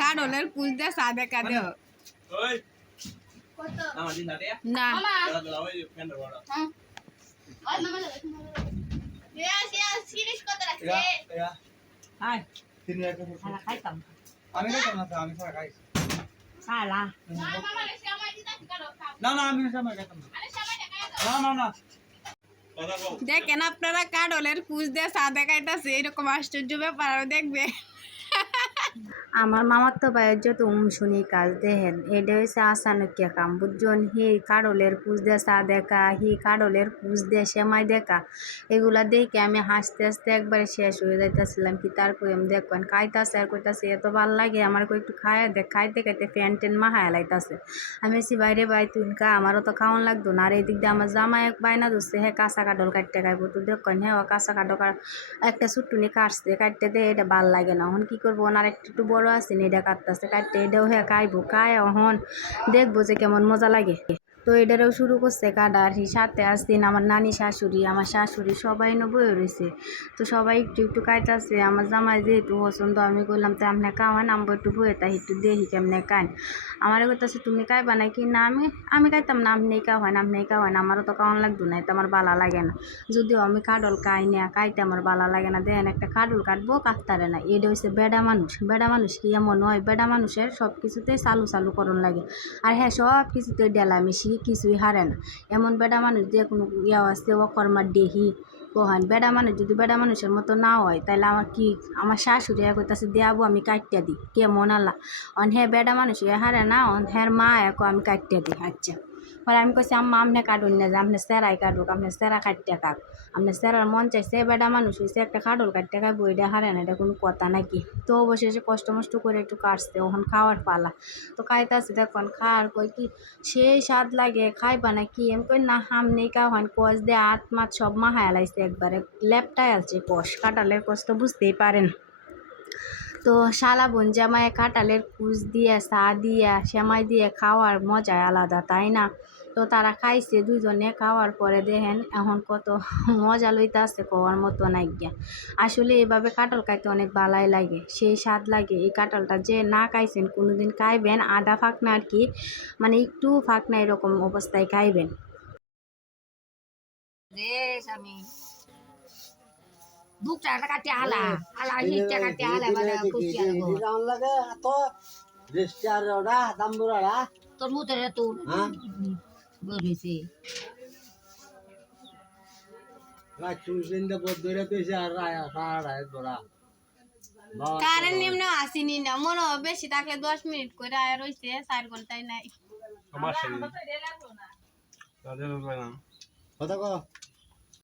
কাডলের পুজ দিয়ে চা দেখা দেও না আমি খাইতাম না আমি সারা খাই সালা না না আমি সময় খাইতাম না না না দেখেন আপনারা কাডলের পুজ দিয়ে চা দেখাইতেছে এরকম আশ্চর্য ব্যাপার দেখবে আমার মামার তো ভাইয়ের যত শুনি কাজ দেখেন এটা হয়েছে আসানুকিয়া কাম বুঝছেন হি কাডলের পুজ দিয়ে চা দেখা হি কাডলের পুজ দিয়ে সেমাই দেখা এগুলা দেখে আমি হাসতে হাসতে একবারে শেষ হয়ে যাইতেছিলাম কি তারপরে আমি দেখবেন খাইতেছে আর কইতাছে এত ভাল লাগে আমার একটু খাইয়া দেখ খাইতে খাইতে ফ্যান টেন মাহায়া লাইতাছে আমি এসি বাইরে বাই তুই কা আমারও তো খাওয়ান লাগতো না আর এই দিক দিয়ে আমার জামাই এক বাইনা ধরছে হ্যাঁ কাঁচা কাডল কাটতে খাইবো তো দেখবেন হ্যাঁ কাঁচা কাডল একটা ছুট্টুনি কাটছে কাটতে দে এটা ভাল লাগে না এখন কি করবো আর একটু বড় আছে এটা কাটতেছে কাটতে এটাও হ্যাঁ খাইবো খায় এখন দেখবো যে কেমন মজা লাগে তো এটারও শুরু করছে কাটা আর সাথে আসদিন আমার নানি শাশুড়ি সবাই বয়ে রয়েছে তো সবাই একটু একটু কাটতেছে আমার জামাই যেহেতু পছন্দ আমি বললাম তো আপনি খাওয়ান আমি একটু বয়ে তাই একটু দেখি কেমনে খান আমার করতেছে তুমি খাইবা নাকি না আমি খাইতাম না আপনি খাওয়ান আমারও তো খাওয়ান লাগতো না এটা আমার ভালো লাগে না যদিও আমি কাডল খাই না খাইতে আমার ভালো লাগে না দেখেন একটা কাডল কাটবো কাটতারে না এটা হচ্ছে বেড়া মানুষ কি এমন হয় বেড়া মানুষের সব কিছুতে চালু করণ লাগে আর হ্যাঁ সব কিছুতে ডেলামিশি কিছুই হারে না এমন বেড়া মানুষ যে কোনো ইয়া আছে অকর্মার দেহি কহান বেড়া মানুষ যদি বেড়া মানুষের মতো না হয় তাহলে আমার শাশুড়ি কইতাছে দেয়াবো আমি কাটতে দিই কেমন আল্লাহ হ্যাঁ বেড়া মানুষ হারে না হ্যাঁ মা আমি কাটতে দিই আচ্ছা পরে আমি কইছি আম্মা আপনি কাটুন না যে আপনি সেরাই কাটুক আপনি সেরা কাটতে কাক আপনার সেরার মন চাইছে বেড়া মানুষ হয়েছে একটা কাডল কাটতে খাইবো এটা হারে না এটা কোনো কথা নাকি তো অবশেষে কষ্ট মষ্ট করে একটু কাটছে ওখান খাওয়ার পালা তো খাইতেছে দেখুন খাওয়ার কই কি সেই স্বাদ লাগে খাইবা নাকি আমি কই না আমনি খাওয়ান কষ দিয়ে আট মাছ সব মাহায় লাইছে একবারে লেপটায় আছে কষ কাটালের কষ তো বুঝতেই পারেন তো শালা বোন জামাই কাঁঠালের কুচ দিয়ে চা দিয়ে সেমাই দিয়ে খাওয়ার মজাই আলাদা তাই না তো তারা খাইছে দুজনে খাওয়ার পরে দেখেন এখন কত মজা লইতেছে খাওয়ার মতো নাই গিয়া আসলে এভাবে কাঁঠাল খাইতে অনেক ভালাই লাগে সেই স্বাদ লাগে এই কাঁঠালটা যে না খাইছেন কোনোদিন খাইবেন আধা ফাঁকনা আর কি মানে একটু ফাঁকনা এরকম অবস্থায় খাইবেন বুকটা কাটে আলা হিটটা কাটে আলা বাদা কুচিয়া লাগে তো রেস্টার ওটা দাম্বুরাড়া তোর মুতের তো বলেছে চুষিন্দে বদরে পেছে আর সাড়ায় ধরা কারেন্ট নিম্ন আসেনি না মনে হয় বেশি থাকলে 10 মিনিট করে আয় রইছে 4 ঘন্টায় নাই আমার কথা কো